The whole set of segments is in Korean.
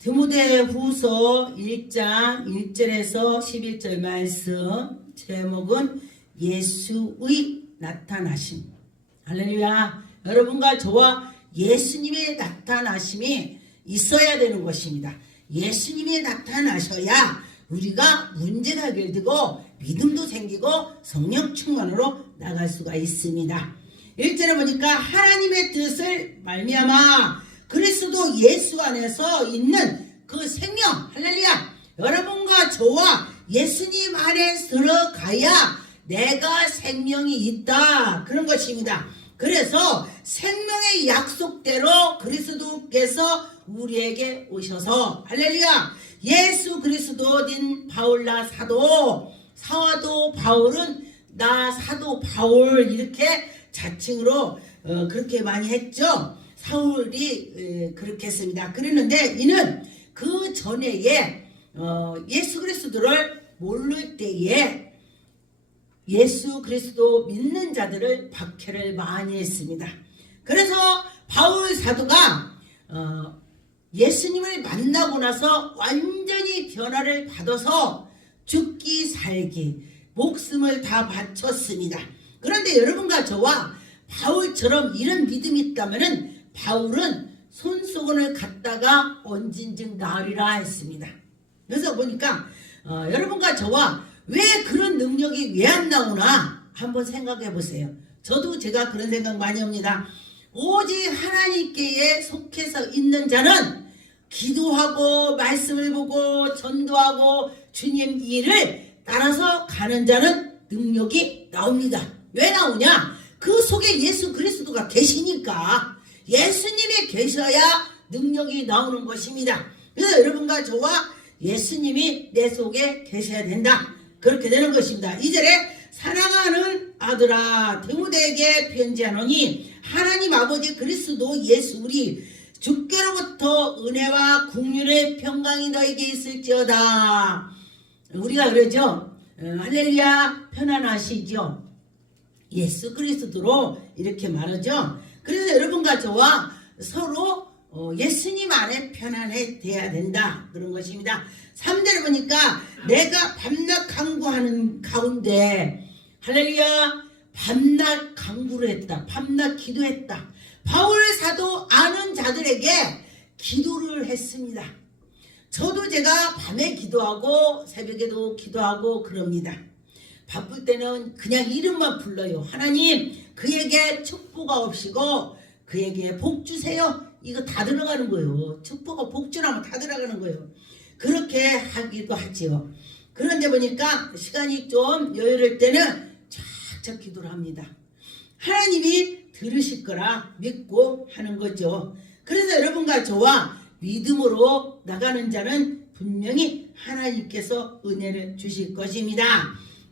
디모데후서 1장 1절에서 11절 말씀, 제목은 예수의 나타나심. 할렐루야. 여러분과 저와 예수님의 나타나심이 있어야 되는 것입니다. 예수님이 나타나셔야 우리가 문제가 해결되고 믿음도 생기고 성령 충만으로 나갈 수가 있습니다. 1절에 보니까 하나님의 뜻을 말미암아 그리스도 예수 안에서 있는 그 생명, 할렐루야. 여러분과 저와 예수님 안에 들어가야 내가 생명이 있다, 그런 것입니다. 그래서 생명의 약속대로 그리스도께서 우리에게 오셔서, 할렐루야, 예수 그리스도인 바울나 사도 바울은 나 사도 바울 이렇게 자칭으로 그렇게 많이 했죠. 사울이 그렇게 했습니다. 그랬는데 이는 그 전에 예수 그리스도를 모를 때에 예수 그리스도 믿는 자들을 박해를 많이 했습니다. 그래서 바울 사도가 예수님을 만나고 나서 완전히 변화를 받아서 죽기 살기 목숨을 다 바쳤습니다. 그런데 여러분과 저와 바울처럼 이런 믿음이 있다면은 바울은 손수건을 갖다가 얹은즉 나으리라 했습니다. 그래서 보니까 여러분과 저와 왜 그런 능력이 왜 안 나오나 한번 생각해 보세요. 저도 제가 그런 생각 많이 합니다. 오직 하나님께 속해서 있는 자는 기도하고 말씀을 보고 전도하고 주님 일을 따라서 가는 자는 능력이 나옵니다. 왜 나오냐? 그 속에 예수 그리스도가 계시니까. 예수님이 계셔야 능력이 나오는 것입니다. 그래서 여러분과 저와 예수님이 내 속에 계셔야 된다, 그렇게 되는 것입니다. 2절에 사랑하는 아들아 디모데에게 편지하노니 하나님 아버지 그리스도 예수 우리 주께로부터 은혜와 긍휼의 평강이 너에게 있을지어다. 우리가 그러죠. 할렐루야, 편안하시죠. 예수 그리스도로 이렇게 말하죠. 그래서 여러분과 저와 서로 예수님 안에 편안해 돼야 된다, 그런 것입니다. 3절에 보니까 내가 밤낮 강구하는 가운데, 할렐루야, 밤낮 강구를 했다, 밤낮 기도했다. 바울 사도 아는 자들에게 기도를 했습니다. 저도 제가 밤에 기도하고 새벽에도 기도하고 그럽니다. 바쁠 때는 그냥 이름만 불러요. 하나님, 그에게 축복가 없이고 그에게 복 주세요. 이거 다 들어가는 거예요. 축복과 복주라면 다 들어가는 거예요. 그렇게 하기도 하지요. 그런데 보니까 시간이 좀 여유로울 때는 쫙쫙 기도를 합니다. 하나님이 들으실 거라 믿고 하는 거죠. 그래서 여러분과 저와 믿음으로 나가는 자는 분명히 하나님께서 은혜를 주실 것입니다.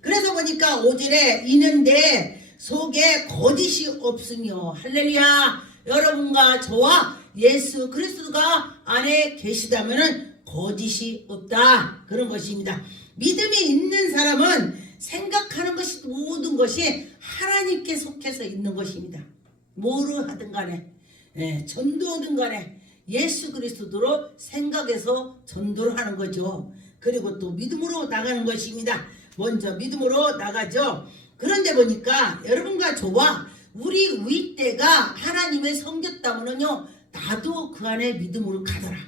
그래서 보니까 5절에 있는데 속에 거짓이 없으며, 할렐루야, 여러분과 저와 예수 그리스도가 안에 계시다면 거짓이 없다, 그런 것입니다. 믿음이 있는 사람은 생각하는 것이 모든 것이 하나님께 속해서 있는 것입니다. 뭐를 하든 간에 전도하든 간에 예수 그리스도로 생각해서 전도를 하는 거죠. 그리고 또 믿음으로 나가는 것입니다. 먼저 믿음으로 나가죠. 그런데 보니까 여러분과 저와 우리 윗대가 하나님의 섬겼다면요, 나도 그 안에 믿음으로 가더라.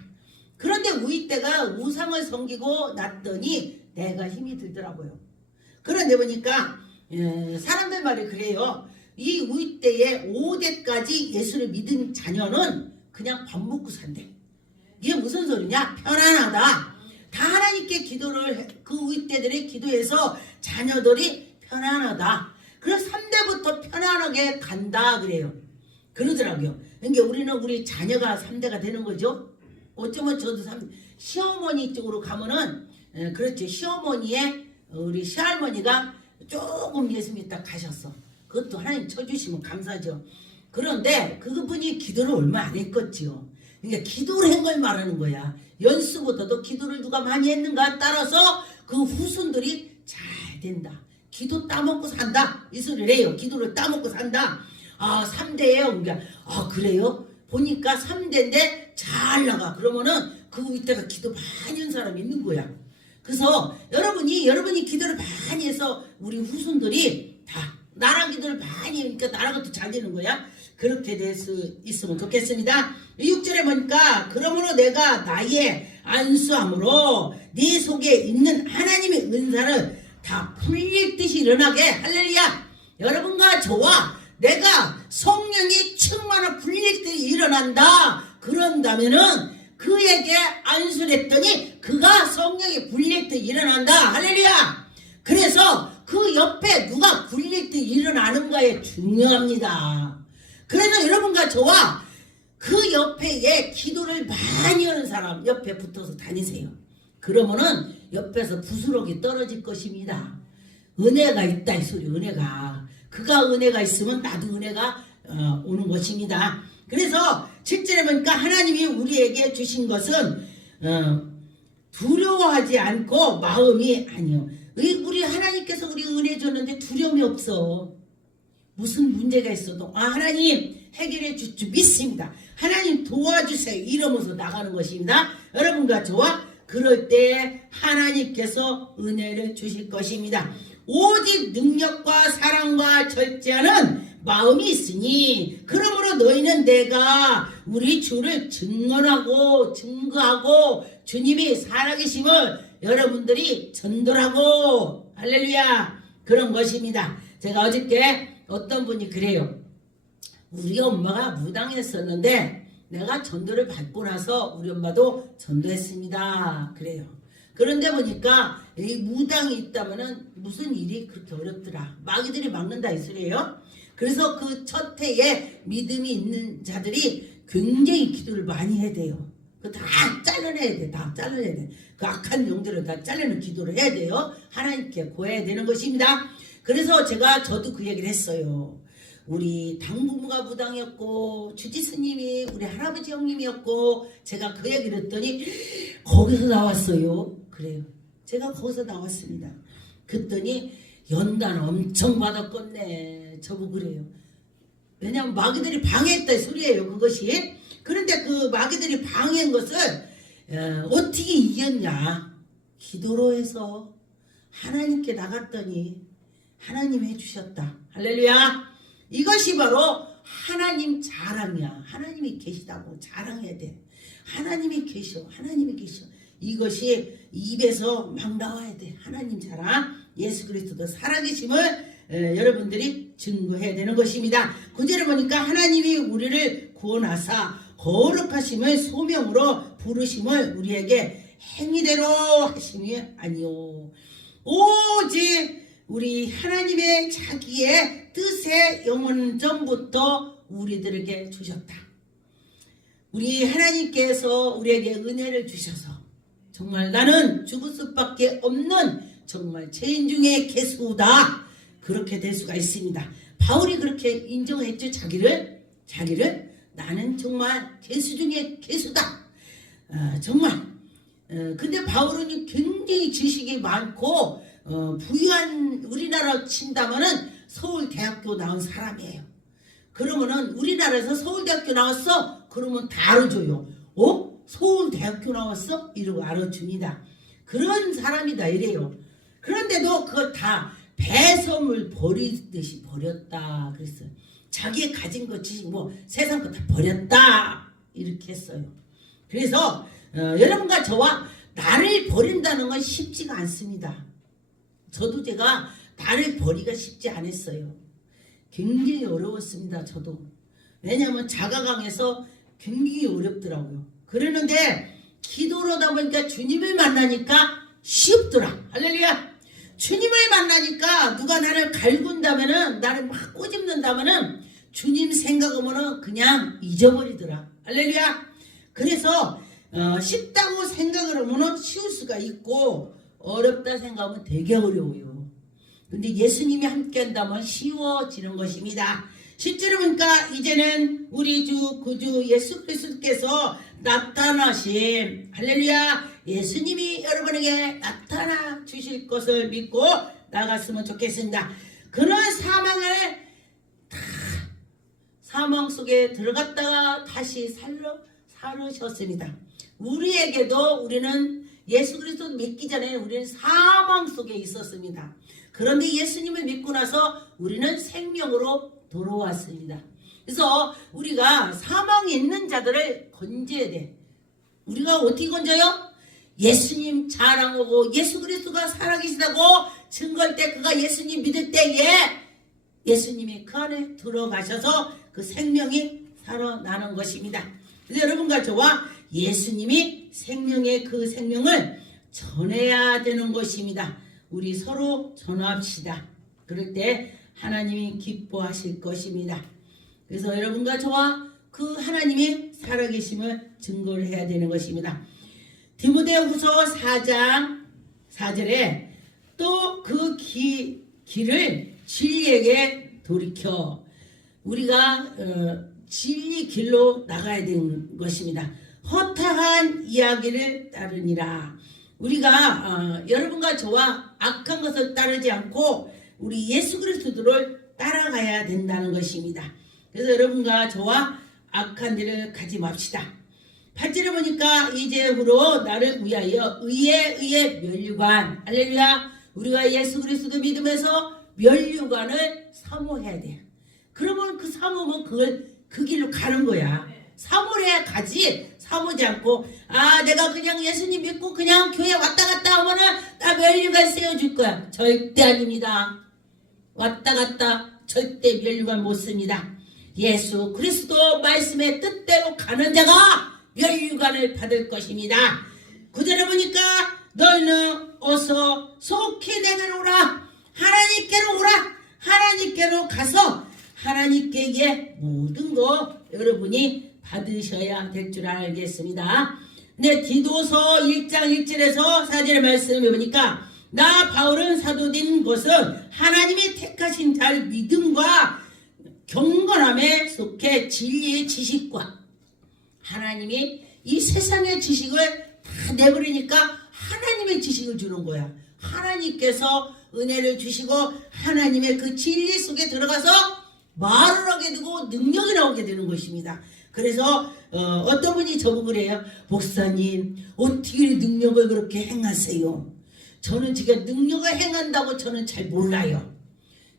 그런데 윗대가 우상을 섬기고 났더니 내가 힘이 들더라고요. 그런데 보니까 사람들 말이 그래요. 이 윗대에 5대까지 예수를 믿은 자녀는 그냥 밥 먹고 산대. 이게 무슨 소리냐? 편안하다. 다 하나님께 기도를 그 윗대들의 기도해서 자녀들이 편안하다. 그래서 3대부터 편안하게 간다 그래요. 그러더라고요. 그러니까 우리는 우리 자녀가 3대가 되는 거죠. 어쩌면 저도 시어머니 쪽으로 가면은 그렇죠. 시어머니의 우리 시할머니가 조금 예수 믿다 가셨어. 그것도 하나님 쳐주시면 감사죠. 그런데 그분이 기도를 얼마 안 했겠지요. 그러니까 기도를 한 걸 말하는 거야. 연수보다도 기도를 누가 많이 했는가 따라서 그 후손들이 잘 된다. 기도 따먹고 산다, 이 소리를 해요. 기도를 따먹고 산다. 3대예요. 그러니까 그래요? 보니까 3대인데 잘 나가. 그러면은 그 밑에가 기도 많이 한 사람이 있는 거야. 그래서 여러분이 기도를 많이 해서 우리 후손들이 다 나라 기도를 많이 하니까 나라가 잘 되는 거야. 그렇게 될 수 있으면 좋겠습니다. 6절에 보니까 그러므로 내가 나의 안수함으로 네 속에 있는 하나님의 은사를 다 풀릴 듯이 일어나게. 할렐루야. 여러분과 저와 내가 성령이 충만한 풀릴 듯이 일어난다. 그런다면은 그에게 안수를 했더니 그가 성령이 불릴 듯 일어난다. 할렐루야. 그래서 그 옆에 누가 불릴 듯 일어나는가에 중요합니다. 그래서 여러분과 저와 그 옆에 기도를 많이 하는 사람 옆에 붙어서 다니세요. 그러면은 옆에서 부스러기 떨어질 것입니다. 은혜가 있다 이 소리. 은혜가 그가 은혜가 있으면 나도 은혜가 오는 것입니다. 그래서 7절에 보니까 하나님이 우리에게 주신 것은 두려워하지 않고 마음이 아니요. 우리 하나님께서 우리 은혜 줬는데 두려움이 없어. 무슨 문제가 있어도 하나님 해결해 줄 줄 믿습니다. 하나님 도와주세요. 이러면서 나가는 것입니다. 여러분과 저와 그럴 때 하나님께서 은혜를 주실 것입니다. 오직 능력과 사랑과 절제하는 마음이 있으니 그러므로 너희는 내가 우리 주를 증거하고 주님이 살아계심을 여러분들이 전도하고 할렐루야 그런 것입니다. 제가 어저께 어떤 분이 그래요. 우리 엄마가 무당했었는데 내가 전도를 받고 나서 우리 엄마도 전도했습니다. 그래요. 그런데 보니까 이 무당이 있다면은 무슨 일이 그렇게 어렵더라. 마귀들이 막는다 이 소리예요. 그래서 그 첫 해에 믿음이 있는 자들이 굉장히 기도를 많이 해야 돼요. 그 다 잘라내야 돼. 다 잘라내야 돼. 그 악한 영들을 다 잘라내는 기도를 해야 돼요. 하나님께 구해야 되는 것입니다. 그래서 저도 그 얘기를 했어요. 우리 당부모가 무당이었고 주지스님이 우리 할아버지 형님이었고 제가 그 얘기를 했더니 거기서 나왔어요. 그래요. 제가 거기서 나왔습니다. 그랬더니 연단 엄청 받았겠네. 저보고 그래요. 왜냐하면 마귀들이 방해했다 소리예요. 그것이. 그런데 그 마귀들이 방해한 것을 어떻게 이겼냐. 기도로 해서 하나님께 나갔더니 하나님 해주셨다. 할렐루야. 이것이 바로 하나님 자랑이야. 하나님이 계시다고 자랑해야 돼. 하나님이 계셔. 하나님이 계셔. 이것이 입에서 막 나와야 돼. 하나님 자랑. 예수 그리스도 살아계심을 여러분들이 증거해야 되는 것입니다. 9절에 보니까 하나님이 우리를 구원하사 거룩하심을 소명으로 부르심을 우리에게 행위대로 하심이 아니요. 오직 우리 하나님의 자기의 뜻에 영원전부터 우리들에게 주셨다. 우리 하나님께서 우리에게 은혜를 주셔서 정말 나는 죽을 수밖에 없는 정말 죄인 중에 괴수다. 그렇게 될 수가 있습니다. 바울이 그렇게 인정했죠. 자기를 나는 정말 괴수 중에 괴수다. 정말 근데 바울은 굉장히 지식이 많고 부유한 우리나라 친다면은 서울대학교 나온 사람이에요. 그러면은 우리나라에서 서울대학교 나왔어? 그러면 다 알아줘요. 서울대학교 나왔어? 이러고 알아줍니다. 그런 사람이다 이래요. 그런데도 그걸 다 배섬을 버리듯이 버렸다 그랬어요. 자기의 가진 것 지식 세상 거 다 버렸다 이렇게 했어요. 그래서 여러분과 저와 나를 버린다는 건 쉽지가 않습니다. 저도 제가 나를 버리기가 쉽지 않았어요. 굉장히 어려웠습니다. 저도. 왜냐하면 자가강에서 굉장히 어렵더라고요. 그러는데 기도로 하다 보니까 주님을 만나니까 쉽더라. 할렐루야. 주님을 만나니까 누가 나를 갈군다면은 나를 막 꼬집는다면은 주님 생각하면은 그냥 잊어버리더라. 할렐루야. 그래서 쉽다고 생각을 하면은 쉬울 수가 있고 어렵다 생각하면 되게 어려워요. 근데 예수님이 함께 한다면 쉬워지는 것입니다. 실제로 보니까 이제는 우리 주 구주 예수 그리스도께서 나타나신 할렐루야 예수님이 여러분에게 나타나 주실 것을 믿고 나갔으면 좋겠습니다. 그런 사망을 다 사망 속에 들어갔다가 다시 살으셨습니다. 우리에게도 우리는 예수 그리스도 믿기 전에 우리는 사망 속에 있었습니다. 그런데 예수님을 믿고 나서 우리는 생명으로 돌아왔습니다. 그래서 우리가 사망에 있는 자들을 건져야 돼. 우리가 어떻게 건져요? 예수님 자랑하고 예수 그리스도가 살아계시다고 증거할 때, 그가 예수님 믿을 때에 예수님이 그 안에 들어가셔서 그 생명이 살아나는 것입니다. 그래서 여러분과 저와 예수님이 생명의 그 생명을 전해야 되는 것입니다. 우리 서로 전합시다. 그럴 때 하나님이 기뻐하실 것입니다. 그래서 여러분과 저와 그 하나님이 살아계심을 증거를 해야 되는 것입니다. 디모데후서 4장 4절에 또 그 길을 진리에게 돌이켜 우리가 진리 길로 나가야 되는 것입니다. 허탄한 이야기를 따르니라. 우리가 여러분과 저와 악한 것을 따르지 않고 우리 예수 그리스도를 따라가야 된다는 것입니다. 그래서 여러분과 저와 악한 일을 가지 맙시다. 8절에 보니까 이제후로 나를 위하여 의에 면류관, 할렐루야, 우리가 예수 그리스도 믿음에서 면류관을 사모해야 돼. 그러면 그 사모면 그 길로 가는 거야. 사모해야 가지. 사모지 않고 내가 그냥 예수님 믿고 그냥 교회 왔다 갔다 하면은 나 면류관 세워줄 거야. 절대 아닙니다. 왔다 갔다 절대 면류관 못 씁니다. 예수 그리스도 말씀의 뜻대로 가는 자가 면류관을 받을 것입니다. 9절에 보니까 너희는 어서 속히 내게로 오라. 하나님께로 오라. 하나님께로 가서 하나님께 모든 거 여러분이 받으셔야 될 줄 알겠습니다. 네, 디도서 1장 1절에서 4절의 말씀을 보니까 나 바울은 사도된 것은 하나님이 택하신 자의 믿음과 경건함에 속해 진리의 지식과, 하나님이 이 세상의 지식을 다 내버리니까 하나님의 지식을 주는 거야. 하나님께서 은혜를 주시고 하나님의 그 진리 속에 들어가서 말을 하게 되고 능력이 나오게 되는 것입니다. 그래서 어떤 분이 저보고 그래요. 목사님 어떻게 능력을 그렇게 행하세요? 저는 지금 능력을 행한다고 저는 잘 몰라요.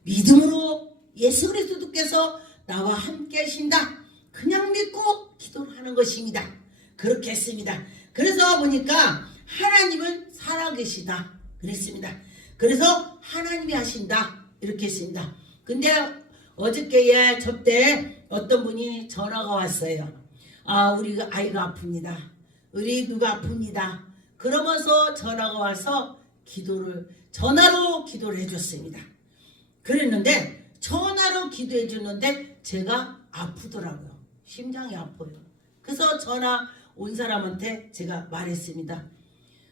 믿음으로 예수 그리스도께서 나와 함께 하신다. 그냥 믿고 기도를 하는 것입니다. 그렇게 했습니다. 그래서 보니까 하나님은 살아계시다 그랬습니다. 그래서 하나님이 하신다 이렇게 했습니다. 근데 어저께에 저때 어떤 분이 전화가 왔어요. 우리 아이가 아픕니다. 우리 누가 아픕니다. 그러면서 전화가 와서 전화로 기도를 해줬습니다. 그랬는데 전화로 기도해 줬는데 제가 아프더라고요. 심장이 아파요. 그래서 전화 온 사람한테 제가 말했습니다.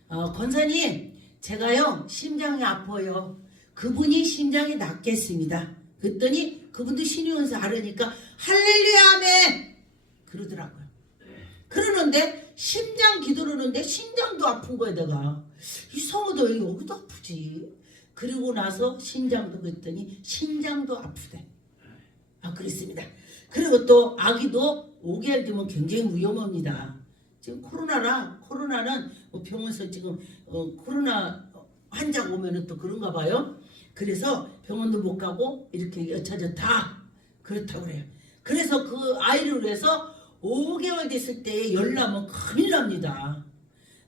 권사님 제가요 심장이 아파요. 그분이 심장이 낫겠습니다. 그랬더니 그분도 신이면서 알으니까 할렐루야 아멘 그러더라고요. 그러는데 심장 기도를 하는데 심장도 아픈 거야. 내가 이상하다 왜 여기도 아프지. 그리고 나서 심장도 그랬더니 심장도 아프대. 그랬습니다. 그리고 또 아기도 5개월 되면 굉장히 위험합니다. 지금 코로나는 병원에서 지금 코로나 환자가 오면은 또 그런가 봐요. 그래서 병원도 못 가고 이렇게 여차저차 그렇다고 그래요. 그래서 그 아이를 위해서 5개월 됐을 때 열나면 큰일 납니다.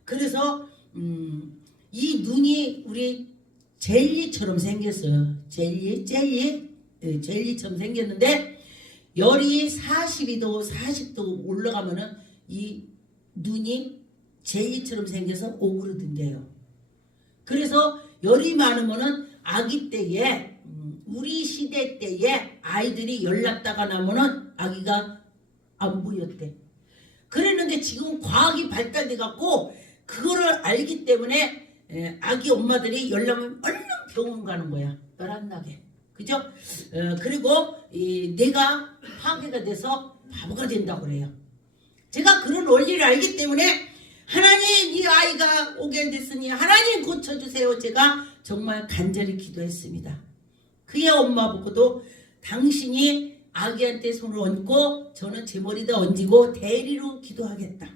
그래서 이 눈이 우리 젤리처럼 생겼어요. 젤리처럼 생겼는데 열이 42도 40도 올라가면은 이 눈이 젤리처럼 생겨서 오그러든대요. 그래서 열이 많으면은 아기 때에 우리 시대 때에 아이들이 열 났다가 나면은 아기가 안 보였대. 그랬는데 지금 과학이 발달돼 갖고 그거를 알기 때문에 아기 엄마들이 열 나면 얼른 병원 가는 거야. 열 안 나게. 그죠? 그리고 뇌가 파괴가 돼서 바보가 된다고 그래요. 제가 그런 원리를 알기 때문에 하나님 이 아이가 5개월 됐으니 하나님 고쳐주세요. 제가 정말 간절히 기도했습니다. 그의 엄마 보고도 당신이 아기한테 손을 얹고 저는 제 머리도 얹고 대리로 기도하겠다.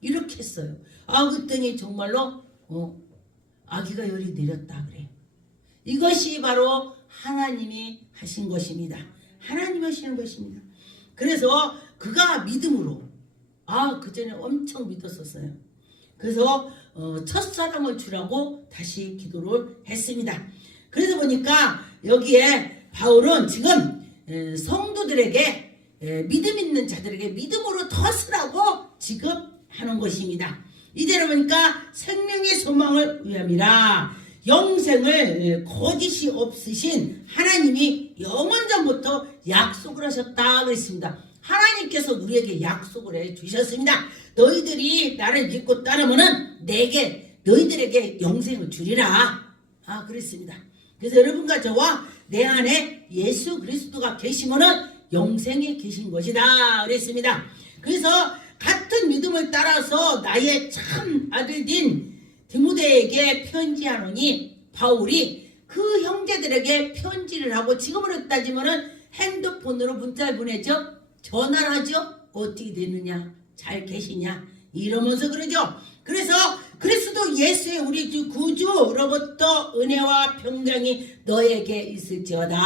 이렇게 했어요. 그랬더니 정말로 아기가 열이 내렸다 그래요. 이것이 바로 하나님이 하신 것입니다. 하나님이 하시는 것입니다. 그래서 그가 믿음으로 그전에 엄청 믿었었어요. 그래서 첫사랑을 주라고 다시 기도를 했습니다. 그래서 보니까 여기에 바울은 지금 성도들에게 믿음 있는 자들에게 믿음으로 더 쓰라고 지금 하는 것입니다. 이대로 보니까 생명의 소망을 위함이라 영생을 거짓이 없으신 하나님이 영원전부터 약속을 하셨다 그랬습니다. 하나님께서 우리에게 약속을 해 주셨습니다. 너희들이 나를 믿고 따르면은 너희들에게 영생을 주리라. 그랬습니다. 그래서 여러분과 저와 내 안에 예수 그리스도가 계시면은 영생에 계신 것이다 그랬습니다. 그래서 같은 믿음을 따라서 나의 참 아들인 디모데에게 편지하노니 바울이 그 형제들에게 편지를 하고 지금으로 따지면은 핸드폰으로 문자를 보내죠. 전화를 하죠. 어떻게 되느냐, 잘 계시냐 이러면서 그러죠. 그래서 그리스도 예수의 우리 주 구주로부터 은혜와 평강이 너에게 있을지어다.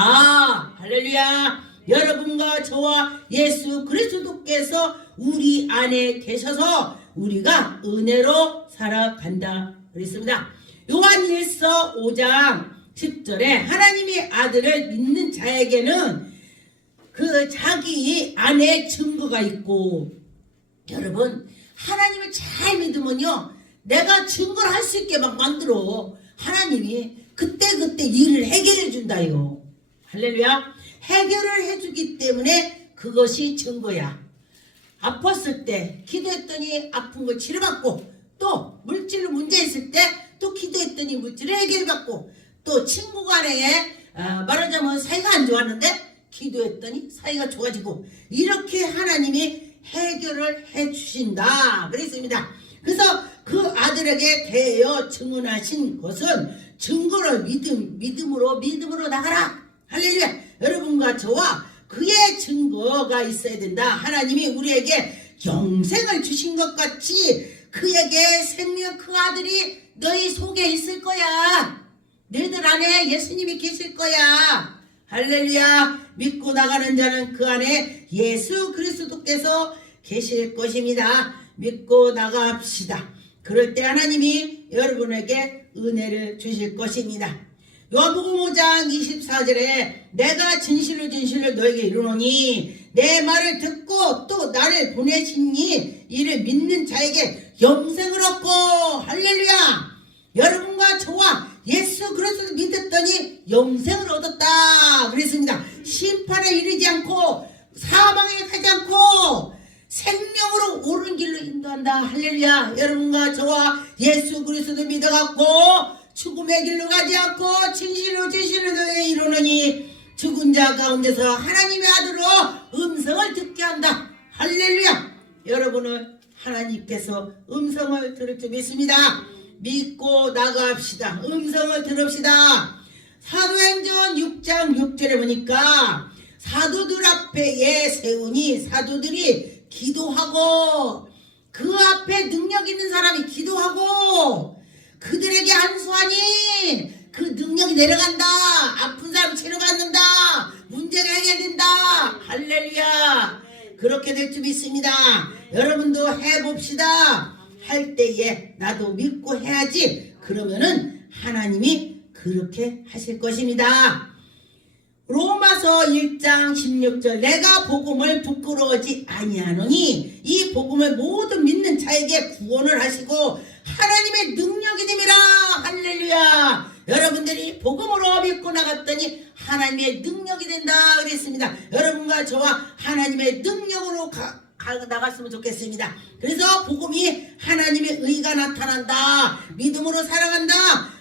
할렐루야. 여러분과 저와 예수 그리스도께서 우리 안에 계셔서 우리가 은혜로 살아간다 그랬습니다. 요한일서 5장 10절에 하나님의 아들을 믿는 자에게는 그 자기 안에 증거가 있고, 여러분 하나님을 잘 믿으면요 내가 증거를 할 수 있게 막 만들어. 하나님이 그때그때 일을 해결해 준다요. 할렐루야. 해결을 해주기 때문에 그것이 증거야. 아팠을 때 기도했더니 아픈 거 치료받고, 또 물질로 문제 있을 때 또 기도했더니 물질을 해결받고, 또 친구 간에 말하자면 사이가 안 좋았는데 기도했더니 사이가 좋아지고, 이렇게 하나님이 해결을 해주신다 그랬습니다. 그래서 그 아들에게 대하여 증언하신 것은 증거를 믿음으로 나가라. 할렐루야. 여러분과 저와 그의 증거가 있어야 된다. 하나님이 우리에게 영생을 주신 것 같이 그에게 생명, 그 아들이 너희 속에 있을 거야. 너희들 안에 예수님이 계실 거야. 할렐루야. 믿고 나가는 자는 그 안에 예수 그리스도께서 계실 것입니다. 믿고 나갑시다. 그럴 때 하나님이 여러분에게 은혜를 주실 것입니다. 요한복음 5장 24절에 내가 진실로 너에게 이르노니 내 말을 듣고 또 나를 보내신 이를 믿는 자에게 영생을 얻고, 할렐루야. 여러분과 저와 예수 그리스도를 믿었더니 영생을 얻었다 그랬습니다. 심판에 이르지 않고 사망에 가지 않고 생명으로 옳은 길로 인도한다. 할렐루야. 여러분과 저와 예수 그리스도 믿어갖고 죽음의 길로 가지 않고 진실로 너에게 이르노니 죽은 자 가운데서 하나님의 아들로 음성을 듣게 한다. 할렐루야. 여러분은 하나님께서 음성을 들을 줄 믿습니다. 믿고 나갑시다. 음성을 들읍시다. 사도행전 6장 6절에 보니까 사도들 앞에 세우니 사도들이 기도하고, 그 앞에 능력 있는 사람이 기도하고 그들에게 안수하니 그 능력이 내려간다. 아픈 사람 치료받는다. 문제가 해결된다. 할렐루야. 그렇게 될 줄 믿습니다. 여러분도 해봅시다. 할 때에 나도 믿고 해야지. 그러면은 하나님이 그렇게 하실 것입니다. 로마서 1장 16절 내가 복음을 부끄러워하지 아니하노니 이 복음을 모든 믿는 자에게 구원을 하시고 하나님의 능력이 됨이라. 할렐루야. 여러분들이 복음으로 믿고 나갔더니 하나님의 능력이 된다 그랬습니다. 여러분과 저와 하나님의 능력으로 나갔으면 좋겠습니다. 그래서 복음이 하나님의 의가 나타난다. 믿음으로 살아간다.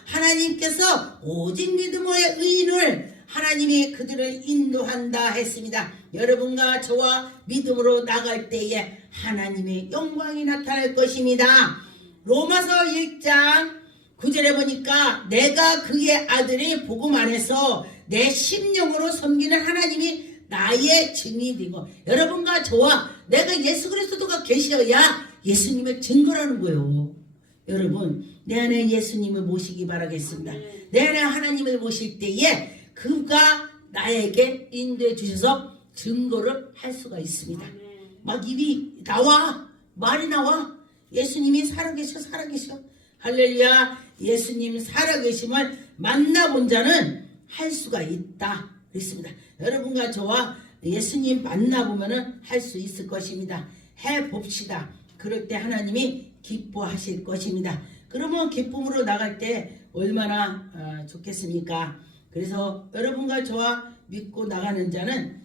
하나님께서 오직 믿음의 의인을 하나님이 그들을 인도한다 했습니다. 여러분과 저와 믿음으로 나갈 때에 하나님의 영광이 나타날 것입니다. 로마서 1장 9절에 보니까 내가 그의 아들이 복음 안에서 내 심령으로 섬기는 하나님이 나의 증인이 되고 여러분과 저와 내가 예수 그리스도가 계셔야 예수님의 증거라는 거예요. 여러분 내 안에 예수님을 모시기 바라겠습니다. 내 안에 하나님을 모실 때에 그가 나에게 인도해 주셔서 증거를 할 수가 있습니다. 막 입이 나와 말이 나와 예수님이 살아계셔 살아계셔 할렐루야. 예수님 살아계심을 만나본 자는 할 수가 있다 그랬습니다. 여러분과 저와 예수님 만나보면 할 수 있을 것입니다. 해봅시다. 그럴 때 하나님이 기뻐하실 것입니다. 그러면 기쁨으로 나갈 때 얼마나 좋겠습니까? 그래서 여러분과 저와 믿고 나가는 자는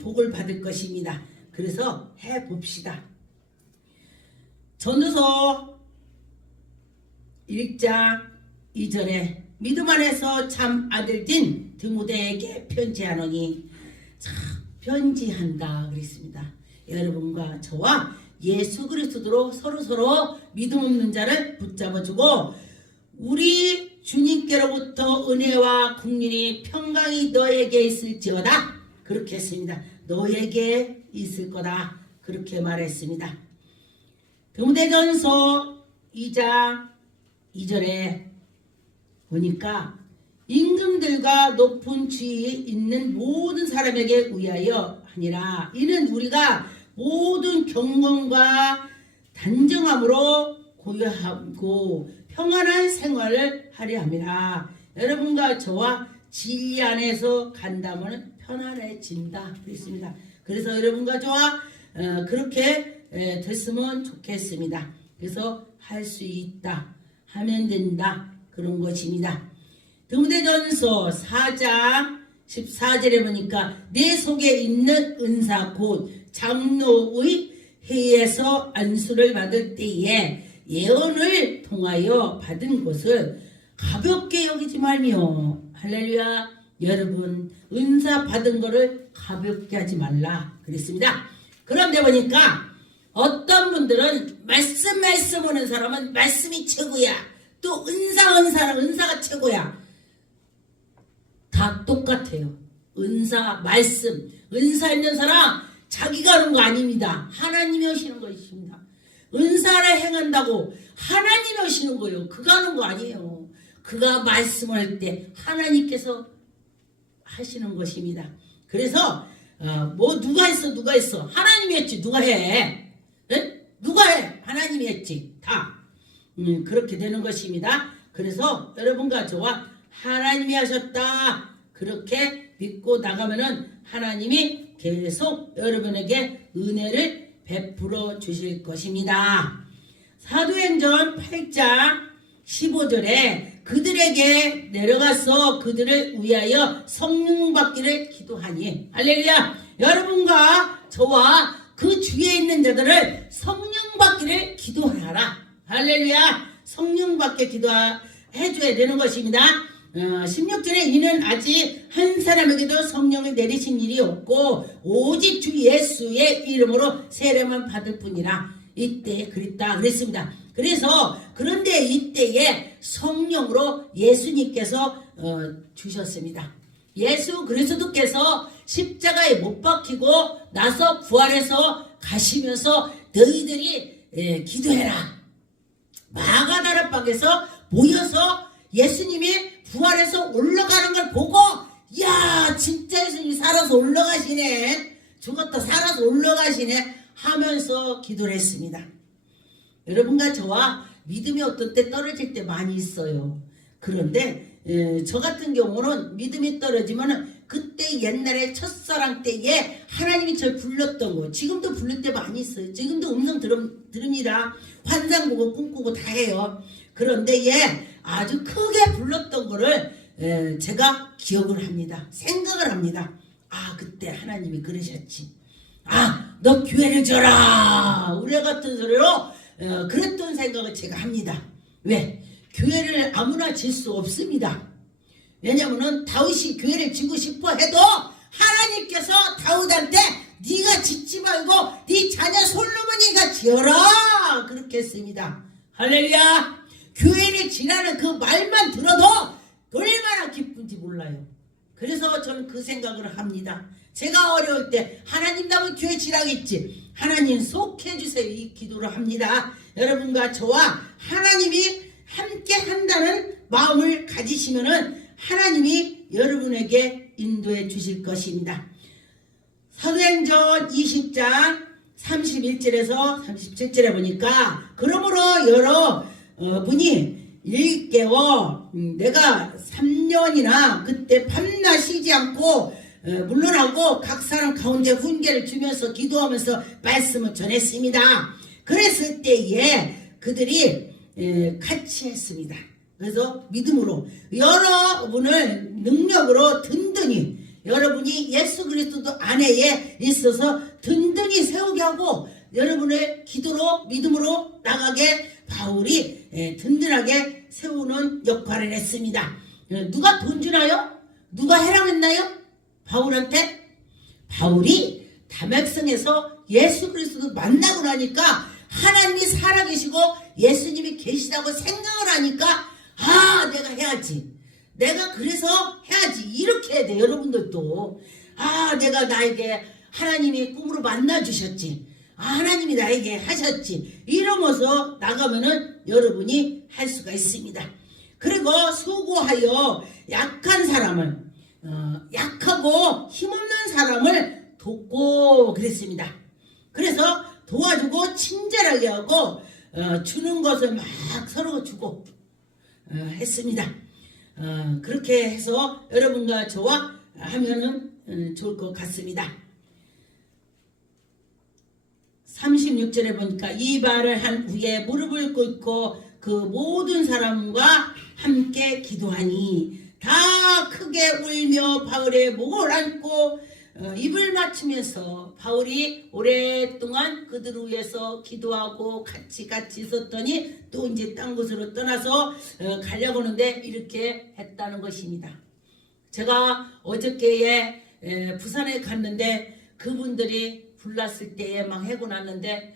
복을 받을 것입니다. 그래서 해봅시다. 전도서 1장 2절에 믿음 안에서 참 아들된 드모데에게 편지하노니 참 편지한다 그랬습니다. 여러분과 저와 예수 그리스도로 서로 믿음 없는 자를 붙잡아주고 우리 주님께로부터 은혜와 국민이 평강이 너에게 있을지어다 그렇게 했습니다. 너에게 있을 거다 그렇게 말했습니다. 드모데전서 2장 2절에 보니까 임금들과 높은 지위에 있는 모든 사람에게 위하여 하니라. 이는 우리가 모든 경건과 단정함으로 고요하고 평안한 생활을 하려 함이라. 여러분과 저와 진리 안에서 간다면 편안해진다 그랬습니다. 그래서 여러분과 저와 그렇게 됐으면 좋겠습니다. 그래서 할 수 있다 하면 된다 그런 것입니다. 드모데전서 4장 14절에 보니까 내 속에 있는 은사 곧 장로의 회에서 안수를 받을 때에 예언을 통하여 받은 것을 가볍게 여기지 말며 할렐루야. 여러분 은사 받은 거를 가볍게 하지 말라 그랬습니다. 그런데 보니까 어떤 분들은 말씀 오는 사람은 말씀이 최고야. 또 은사가 최고야. 다 똑같아요. 은사 말씀 은사 있는 사람 자기가 하는 거 아닙니다. 하나님이 하시는 것입니다. 은사를 행한다고 하나님이 하시는 거예요. 그가 하는 거 아니에요. 그가 말씀할 때 하나님께서 하시는 것입니다. 그래서 누가 했어? 하나님이 했지. 누가 해? 네? 누가 해? 하나님이 했지. 다 그렇게 되는 것입니다. 그래서 여러분과 저와 하나님이 하셨다 그렇게 믿고 나가면은 하나님이 계속 여러분에게 은혜를 베풀어 주실 것입니다. 사도행전 8장 15절에 그들에게 내려가서 그들을 위하여 성령 받기를 기도하니 할렐루야. 여러분과 저와 그 주위에 있는 자들을 성령 받기를 기도하라. 할렐루야. 성령 받게 기도해줘야 되는 것입니다. 16절에 이는 아직 한 사람에게도 성령을 내리신 일이 없고 오직 주 예수의 이름으로 세례만 받을 뿐이라. 이때 그랬다 그랬습니다. 그래서 그런데 이때에 성령으로 예수님께서 주셨습니다. 예수 그리스도께서 십자가에 못 박히고 나서 부활해서 가시면서 너희들이 기도해라. 마가다라 방에서 모여서 예수님이 부활해서 올라가는 걸 보고 야 진짜 예수님이 살아서 올라가시네. 죽었다 살아서 올라가시네 하면서 기도를 했습니다. 여러분과 저와 믿음이 어떤 때 떨어질 때 많이 있어요. 그런데 저 같은 경우는 믿음이 떨어지면 그때 옛날에 첫사랑 때에 하나님이 저를 불렀던 거 지금도 부를 때 많이 있어요. 지금도 음성 들읍니다. 환상 보고 꿈꾸고 다 해요. 그런데 아주 크게 불렀던 거를 제가 기억을 합니다. 생각을 합니다. 아 그때 하나님이 그러셨지. 아 너 교회를 줘라. 우리 같은 소리로 그랬던 생각을 제가 합니다. 왜? 교회를 아무나 질 수 없습니다. 왜냐면은 다윗이 교회를 지고 싶어 해도 하나님께서 다윗한테 네가 짓지 말고 네 자녀 솔로몬이가 지어라 그렇게 했습니다. 할렐루야. 교회를 지라는 그 말만 들어도 얼마나 기쁜지 몰라요. 그래서 저는 그 생각을 합니다. 제가 어려울 때 하나님 나무 교회 지라겠지. 하나님 속해주세요. 이 기도를 합니다. 여러분과 저와 하나님이 함께 한다는 마음을 가지시면은 하나님이 여러분에게 인도해 주실 것입니다. 사도행전 20장 31절에서 37절에 보니까 그러므로 여러 분이 일깨워 내가 3년이나 그때 밤낮 쉬지 않고 물러나고 각 사람 가운데 훈계를 주면서 기도하면서 말씀을 전했습니다. 그랬을 때에 그들이 같이 했습니다. 그래서 믿음으로 여러분을 능력으로 든든히 여러분이 예수 그리스도 안에 있어서 든든히 세우게 하고 여러분의 기도로 믿음으로 나가게 바울이 든든하게 세우는 역할을 했습니다. 누가 돈 주나요? 누가 해랑했나요? 바울한테? 바울이 다맥성에서 예수 그리스도 만나고 나니까 하나님이 살아계시고 예수님이 계시다고 생각을 하니까 내가 해야지. 내가 그래서 해야지. 이렇게 해야 돼. 여러분들도. 내가 나에게 하나님이 꿈으로 만나주셨지. 하나님이 나에게 하셨지. 이러면서 나가면은 여러분이 할 수가 있습니다. 그리고 수고하여 약한 사람을 약하고 힘없는 사람을 돕고 그랬습니다. 그래서 도와주고 친절하게 하고 주는 것을 막 서로 주고 했습니다. 그렇게 해서 여러분과 저와 하면은 좋을 것 같습니다. 36절에 보니까 이 말을 한 후에 무릎을 꿇고 그 모든 사람과 함께 기도하니 다 크게 울며 바울의 목을 안고 입을 맞추면서 바울이 오랫동안 그들을 위해서 기도하고 같이 있었더니 또 이제 딴 곳으로 떠나서 가려고 하는데 이렇게 했다는 것입니다. 제가 어저께에 부산에 갔는데 그분들이 불났을 때에 막 해고 났는데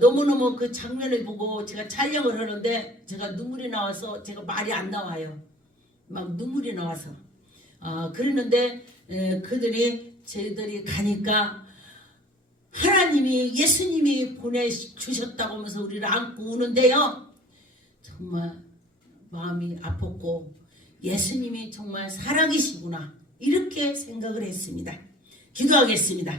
너무너무 그 장면을 보고 제가 촬영을 하는데 제가 눈물이 나와서 제가 말이 안 나와요. 막 눈물이 나와서 그러는데 저희들이 가니까 하나님이 예수님이 보내주셨다고 하면서 우리를 안고 우는데요. 정말 마음이 아팠고 예수님이 정말 살아계시구나 이렇게 생각을 했습니다. 기도하겠습니다.